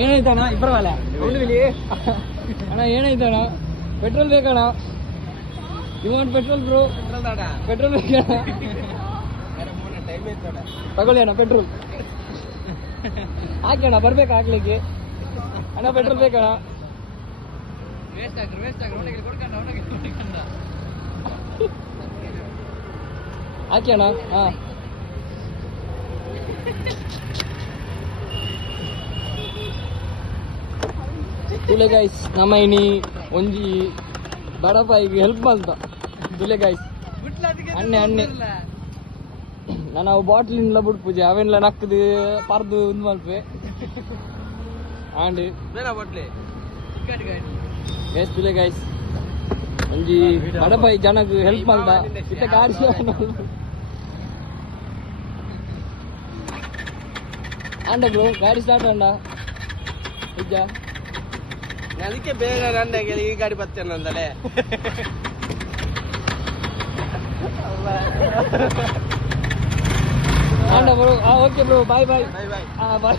ಏನಾಯ್ತಣ್ಣ ಇಬ್ಬರವಲ್ಲ ಅಣ್ಣ ಏನಾಯ್ತಣ್ಣ ಪೆಟ್ರೋಲ್ ಬೇಕಣ್ಣ you want petrol bro petrol ಬೇಕಣ್ಣ ತಗೊಳ್ಳಿ ಅಣ್ಣ ಪೆಟ್ರೋಲ್ ಹಾಕಿ ಅಣ್ಣ ಬರ್ಬೇಕು ಹಾಕ್ಲಿಕ್ಕೆ ಅಣ್ಣ ಪೆಟ್ರೋಲ್ ಬೇಕಣ್ಣ ಹಾಕಿ ಅಣ್ಣ ಹಾ ತುಲೆ ಗೈಸ್ ನಮ್ಮ ಇನಿ ಒಂಜಿ ಬಡಪಾಯಿಗೆ ಹೆಲ್ಪ್ ಮಾಡ್ತ ತುಲೆ ಗೈಸ್ ಅಣ್ಣೆ ಅಣ್ಣೆ ನಾನು ಬಾಟ್ಲಿನ್ಲ ಬಿಡ್ಪೂಜೆ ಅವೆಲ್ಲ ನಕ್ಕದು ಪರ್ದು ಒಂದು ಮಲ್ಪೆ ಆಂಡ್ ಗೈಸ್ ತುಲೆ ಗೈಸ್ ಒಂಜಿ ಬಡಪಾಯಿ ಜನಕ್ಕೆ ಹೆಲ್ಪ್ ಮಾಡ್ದ ಇತ್ತ ಗಾಡಿ ಅಂಡ ಬ್ರೋ ಗಾಡಿ ಸ್ಟಾರ್ಟ್ ಅಂಡ ನಿಜ ಅದಕ್ಕೆ ಬೇಗ ನಂದಾಗೆ ಈ ಗಾಡಿ ಬರ್ತೇನೆ ಅಂದಲೇ ಅಂಡ ಬ್ರೋ ಓಕೆ ಬ್ರೋ ಬಾಯ್ ಬಾಯ್ ಬಾಯ್ ಬಾಯ್ ಬಾಯ್